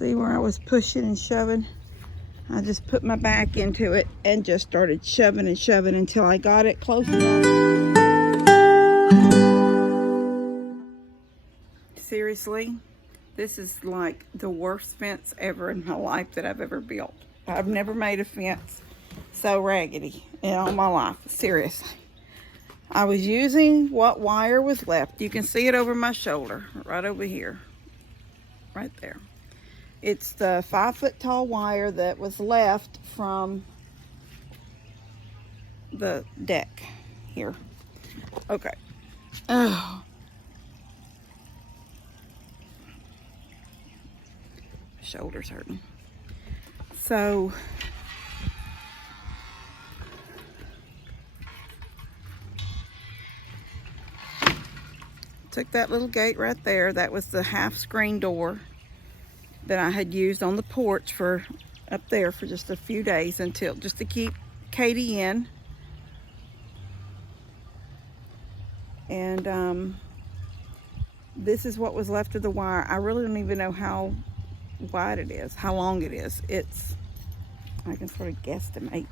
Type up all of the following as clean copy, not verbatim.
See where I was pushing and shoving? I just put my back into it and just started shoving and shoving until I got it close enough. Seriously, this is like the worst fence ever in my life that I've ever built. I've never made a fence so raggedy in all my life, seriously. I was using what wire was left. You can see it over my shoulder, right over here, right there. It's the 5-foot tall wire that was left from the deck here. Okay. Oh. Shoulder's hurting. So took that little gate right there. That was the half screen door that I had used on the porch for up there for just a few days until just to keep Katee in. And this is what was left of the wire. I really don't even know how wide it is, how long it is. It's, I can sort of guesstimate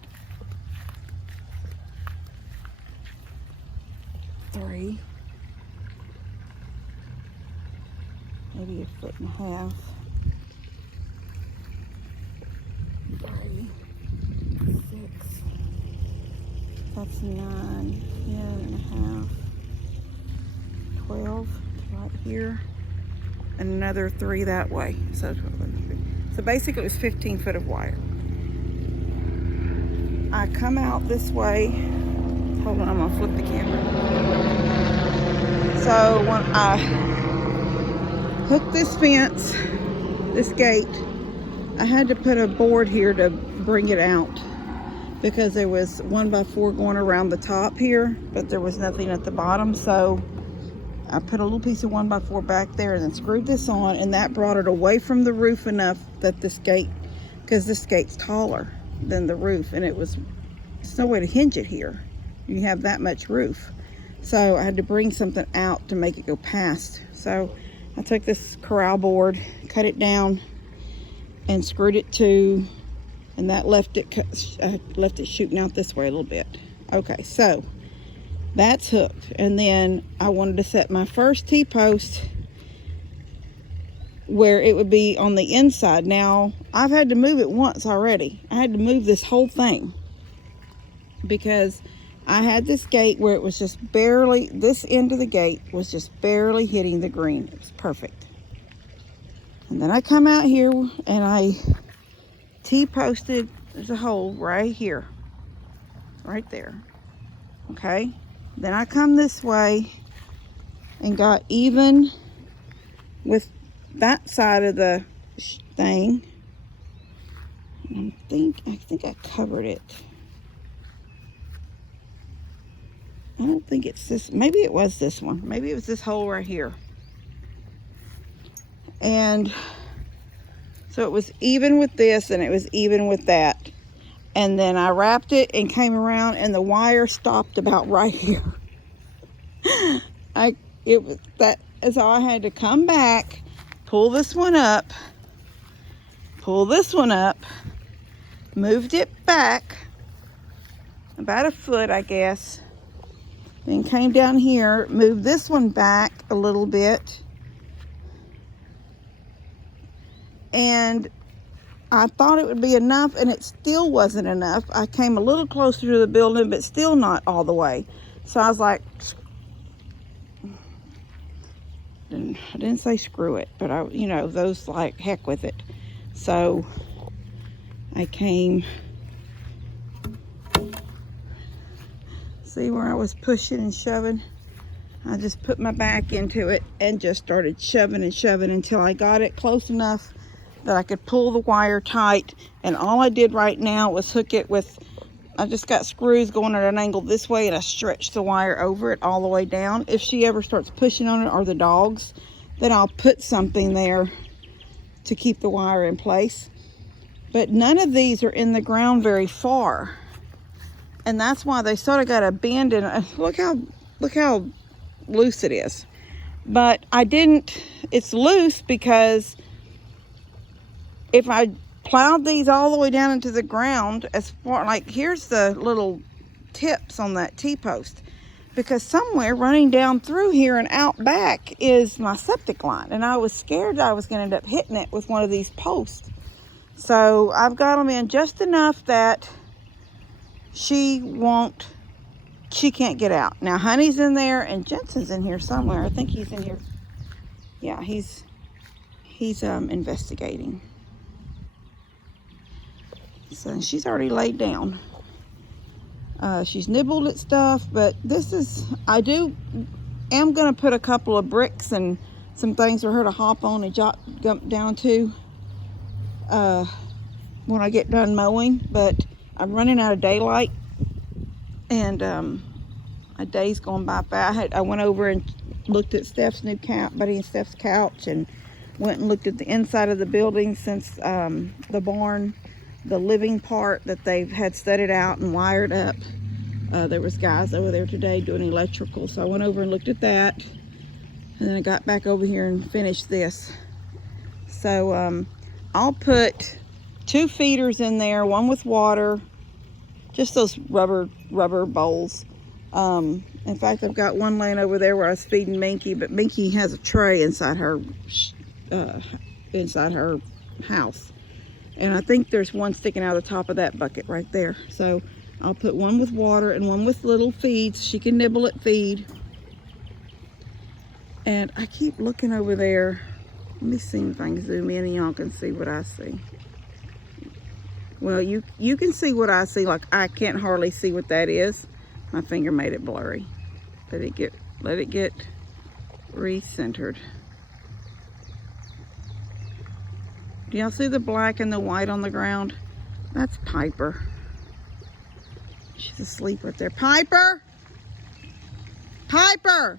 3, maybe 1.5 feet. 3, 6, that's 9, 10.5, 12 right here, and another 3 that way. So basically it was 15 foot of wire. I come out this way. Hold on, I'm gonna flip the camera. So when I hooked this fence, this gate, I had to put a board here to bring it out because there was 1x4 going around the top here, but there was nothing at the bottom. So I put a little piece of 1x4 back there and then screwed this on, and that brought it away from the roof enough that this gate, because this gate's taller than the roof, and there's no way to hinge it here. You have that much roof. So I had to bring something out to make it go past. So I took this corral board, cut it down, and screwed it to, and that left it shooting out this way a little bit. Okay, so that's hooked. And then I wanted to set my first T-post where it would be on the inside. Now, I've had to move it once already. I had to move this whole thing because I had this gate where it was just barely, this end of the gate was just barely hitting the green. It was perfect. And then I come out here and I T-posted, there's a hole right here, right there. Okay. Then I come this way and got even with that side of the thing. I think I covered it. I don't think it's this. Maybe it was this one. Maybe it was this hole right here. And so it was even with this and it was even with that. And then I wrapped it and came around and the wire stopped about right here. So I had to come back, pull this one up, moved it back about a foot, I guess. Then came down here, moved this one back a little bit. And I thought it would be enough, and it still wasn't enough. I came a little closer to the building, but still not all the way. So I was like, I didn't say screw it, but those like heck with it. So I came, see where I was pushing and shoving? I just put my back into it and just started shoving and shoving until I got it close enough that I could pull the wire tight. And all I did right now was hook it with, I just got screws going at an angle this way, and I stretched the wire over it all the way down. If she ever starts pushing on it, or the dogs, then I'll put something there to keep the wire in place. But none of these are in the ground very far, and that's why they sort of got a bend in it. Look how loose it is. But I didn't, it's loose because if I plowed these all the way down into the ground, as far, like, here's the little tips on that T-post, because somewhere running down through here and out back is my septic line, and I was scared that I was going to end up hitting it with one of these posts. So I've got them in just enough that she can't get out. Now Honey's in there and Jensen's in here somewhere. I think he's in here. Yeah, he's investigating. So she's already laid down. She's nibbled at stuff, but this is, am gonna put a couple of bricks and some things for her to hop on and jump down to when I get done mowing. But I'm running out of daylight, and a day's going by fast. I went over and looked at Steph's new Buddy and Steph's couch, and went and looked at the inside of the building since the barn, the living part that they've had studded out and wired up. There was guys over there today doing electrical, so I went over and looked at that, and then I got back over here and finished this. So I'll put 2 feeders in there, one with water, just those rubber bowls. In fact, I've got one laying over there where I was feeding Minky, but Minky has a tray inside her house, and I think there's one sticking out of the top of that bucket right there. So I'll put one with water and one with little feeds. She can nibble at feed. And I keep looking over there. Let me see if I can zoom in and y'all can see what I see. Well, you can see what I see. Like, I can't hardly see what that is. My finger made it blurry. Let it get recentered. Do y'all see the black and the white on the ground? That's Piper. She's asleep right there. Piper! Piper!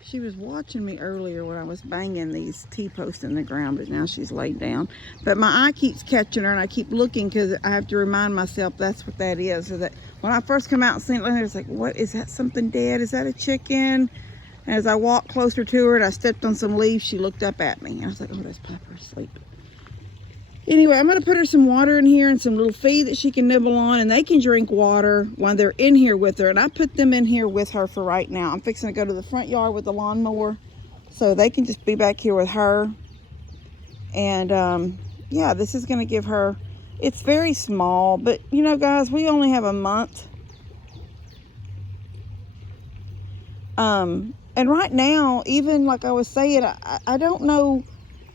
She was watching me earlier when I was banging these T-posts in the ground, but now she's laid down. But my eye keeps catching her, and I keep looking because I have to remind myself that's what that is. So that when I first come out and seen it, I was like, what, is that something dead? Is that a chicken? And as I walked closer to her and I stepped on some leaves, she looked up at me. And I was like, oh, that's Piper asleep. Anyway, I'm going to put her some water in here and some little feed that she can nibble on, and they can drink water while they're in here with her. And I put them in here with her for right now. I'm fixing to go to the front yard with the lawnmower, so they can just be back here with her. And yeah, this is going to give her, it's very small, but you know, guys, we only have a month. And right now, even like I was saying, I don't know,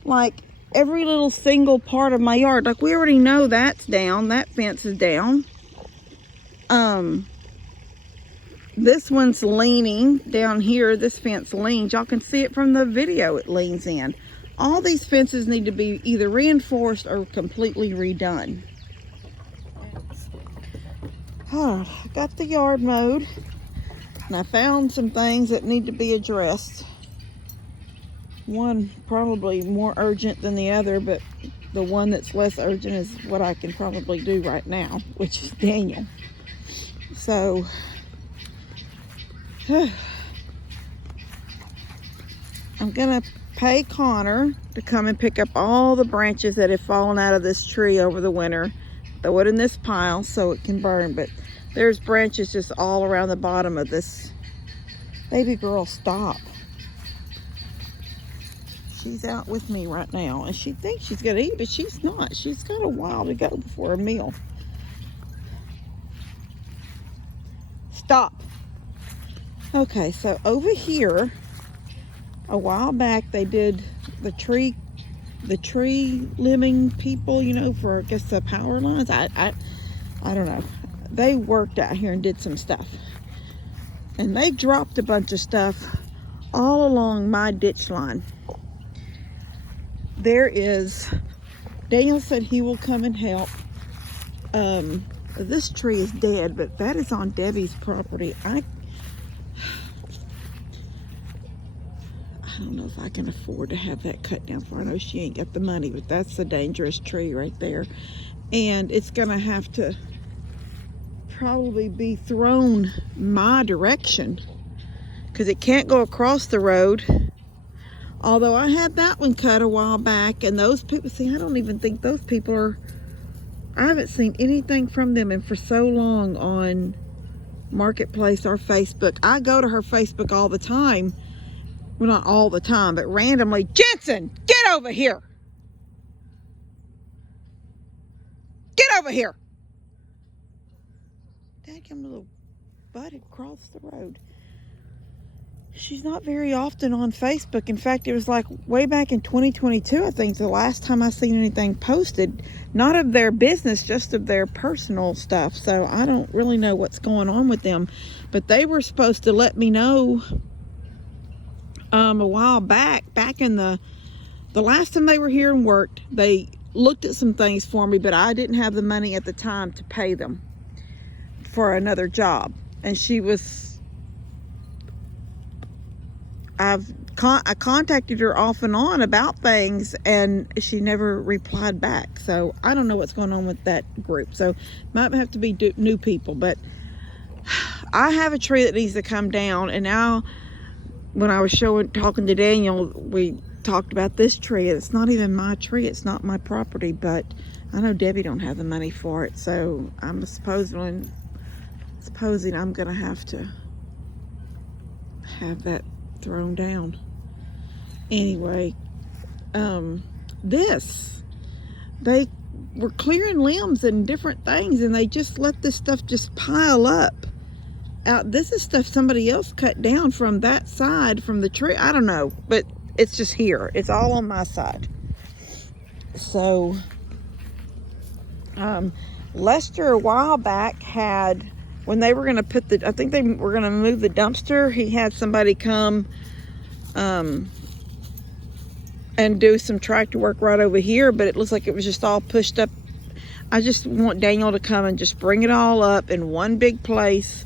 like, every little single part of my yard. Like, we already know that's down. That fence is down. This one's leaning down here. This fence leans. Y'all can see it from the video. It leans in. All these fences need to be either reinforced or completely redone. I got the yard mowed, and I found some things that need to be addressed. One probably more urgent than the other, but the one that's less urgent is what I can probably do right now, which is Daniel. So I'm gonna pay Connor to come and pick up all the branches that have fallen out of this tree over the winter, throw it in this pile so it can burn. But there's branches just all around the bottom of this. Baby girl, stop. She's out with me right now, and she thinks she's gonna eat, but she's not. She's got a while to go before a meal. Stop. Okay, so over here, a while back, they did the tree limbing people, you know, for, I guess, the power lines. I don't know. They worked out here and did some stuff, and they dropped a bunch of stuff all along my ditch line. There is, Daniel said he will come and help. This tree is dead, but that is on Debbie's property. I don't know if I can afford to have that cut down for. I know she ain't got the money, but that's a dangerous tree right there. And it's gonna have to probably be thrown my direction, because it can't go across the road Although I had that one cut a while back, and those people, see, I don't even think those people are, I haven't seen anything from them and for so long on Marketplace or Facebook. I go to her Facebook all the time. Well, not all the time, but randomly. Jensen, get over here. Get over here. Dadgum little butt had crossed the road. She's not very often on Facebook. In fact, it was like way back in 2022, I think, the last time I seen anything posted. Not of their business, just of their personal stuff. So I don't really know what's going on with them. But they were supposed to let me know a while back in the last time they were here and worked. They looked at some things for me, but I didn't have the money at the time to pay them for another job. And she was... I contacted her off and on about things, and she never replied back. So I don't know what's going on with that group. So might have to be new people. But I have a tree that needs to come down. And now when I was talking to Daniel, we talked about this tree. It's not even my tree. It's not my property. But I know Debbie don't have the money for it. So I'm supposing I'm going to have that thrown down. Anyway, they were clearing limbs and different things, and they just let this stuff just pile up. This is stuff somebody else cut down from that side from the tree. I don't know, but it's just here. It's all on my side. So Lester a while back had, when they were going to put I think they were going to move the dumpster, he had somebody come and do some tractor work right over here, but it looks like it was just all pushed up. I just want Daniel to come and just bring it all up in one big place,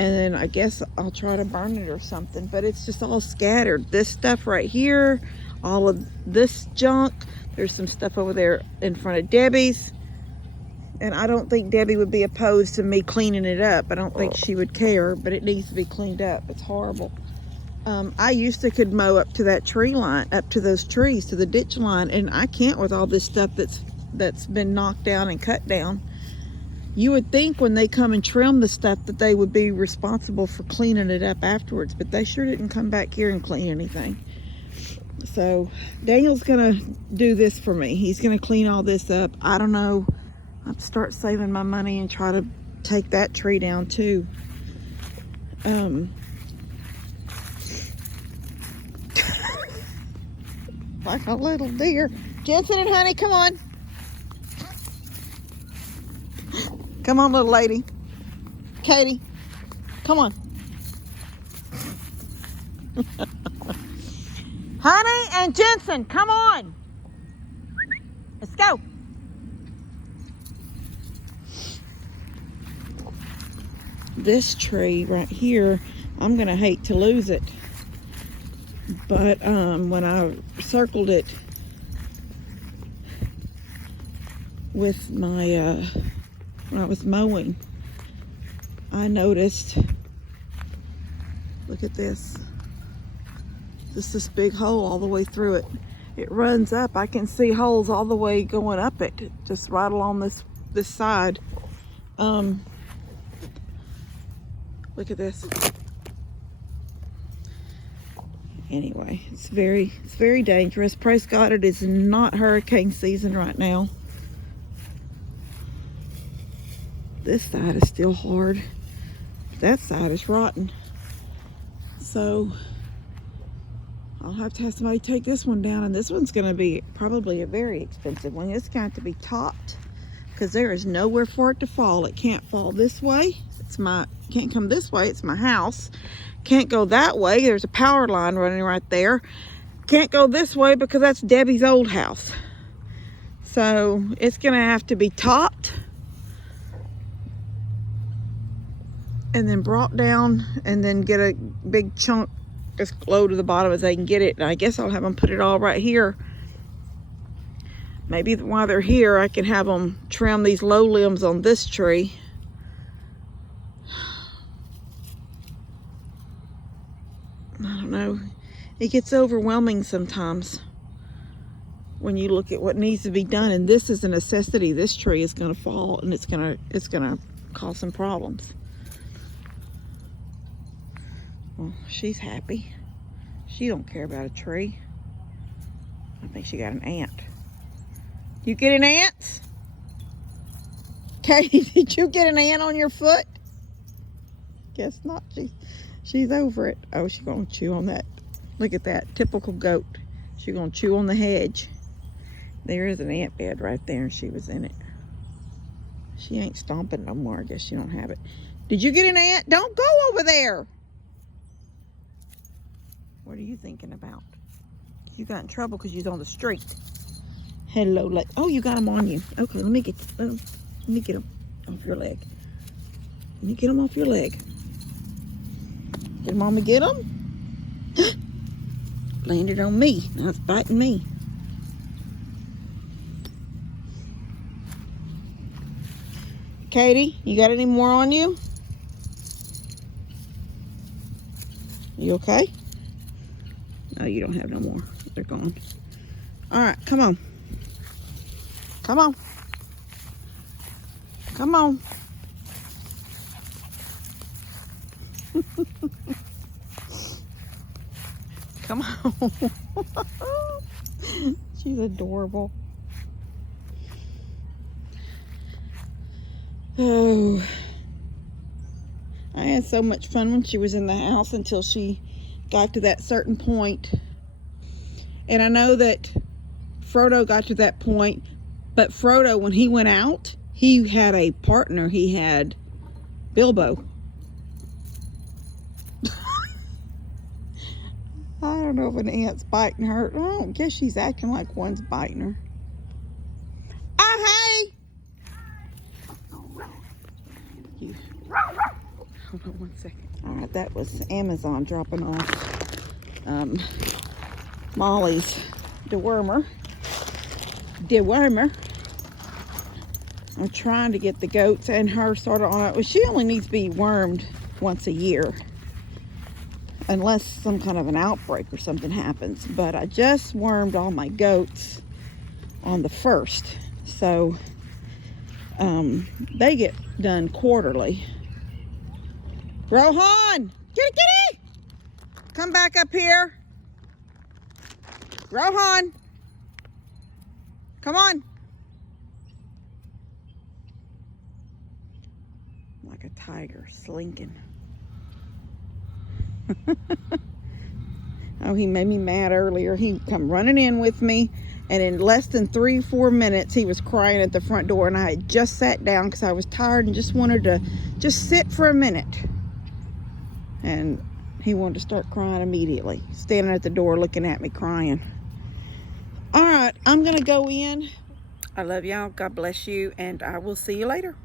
and then I guess I'll try to burn it or something, but it's just all scattered. This stuff right here, all of this junk. There's some stuff over there in front of Debbie's. And I don't think Debbie would be opposed to me cleaning it up. I don't think she would care, but it needs to be cleaned up. It's horrible. I used to could mow up to that tree line, up to those trees, to the ditch line, and I can't with all this stuff that's been knocked down and cut down. You would think when they come and trim the stuff that they would be responsible for cleaning it up afterwards, but they sure didn't come back here and clean anything. So Daniel's gonna do this for me. He's gonna clean all this up. I don't know. I'll start saving my money and try to take that tree down too. Like a little deer. Jensen and honey, come on. Come on, little lady. Katie, come on. Honey and Jensen, come on. Let's go. This tree right here, I'm gonna hate to lose it, but when I circled it with my when I was mowing, I noticed, look at this, just this big hole all the way through it. It runs up. I can see holes all the way going up it, just right along this side. Look at this. Anyway, it's very dangerous. Praise God, it is not hurricane season right now. This side is still hard. That side is rotten. So I'll have to have somebody take this one down, and this one's going to be probably a very expensive one. It's going to have to be topped because there is nowhere for it to fall. It can't fall this way. Can't come this way. It's my house. Can't go that way. There's a power line running right there. Can't go this way because that's Debbie's old house. So it's going to have to be topped and then brought down, and then get a big chunk as low to the bottom as they can get it. And I guess I'll have them put it all right here. Maybe while they're here, I can have them trim these low limbs on this tree. I don't know. It gets overwhelming sometimes when you look at what needs to be done, and this is a necessity. This tree is going to fall, and it's going to cause some problems. Well, she's happy. She don't care about a tree. I think she got an ant. You get an ant? Katie, did you get an ant on your foot? Guess not. She's over it. Oh, she's gonna chew on that. Look at that, typical goat. She's gonna chew on the hedge. There is an ant bed right there, and she was in it. She ain't stomping no more. I guess she don't have it. Did you get an ant? Don't go over there. What are you thinking about? You got in trouble because you was on the street. Hello, oh, you got them on you. Okay, let me get them off your leg. Let me get them off your leg. Did Mama get them? Landed on me. Now it's biting me. Katie, you got any more on you? You okay? No, you don't have no more. They're gone. All right, come on. Come on. Come on. Come on. She's adorable. Oh, I had so much fun when she was in the house until she got to that certain point. And I know that Frodo got to that point, but Frodo, when he went out, he had a partner. He had Bilbo. I don't know if an ant's biting her. I don't guess she's acting like one's biting her. Oh, hey! Hold on 1 second. All right, that was Amazon dropping off Molly's dewormer. I'm trying to get the goats and her sort of on it. Well, she only needs to be wormed once a year, unless some kind of an outbreak or something happens. But I just wormed all my goats on the 1st, so they get done quarterly. Rohan, kitty, come back up here. Rohan, come on. Like a tiger slinking. Oh, he made me mad earlier. He come running in with me, and in less than 3-4 minutes he was crying at the front door, and I had just sat down because I was tired and just wanted to just sit for a minute. And he wanted to start crying immediately, standing at the door looking at me crying. All right, I'm gonna go in. I love y'all. God bless you, and I will see you later.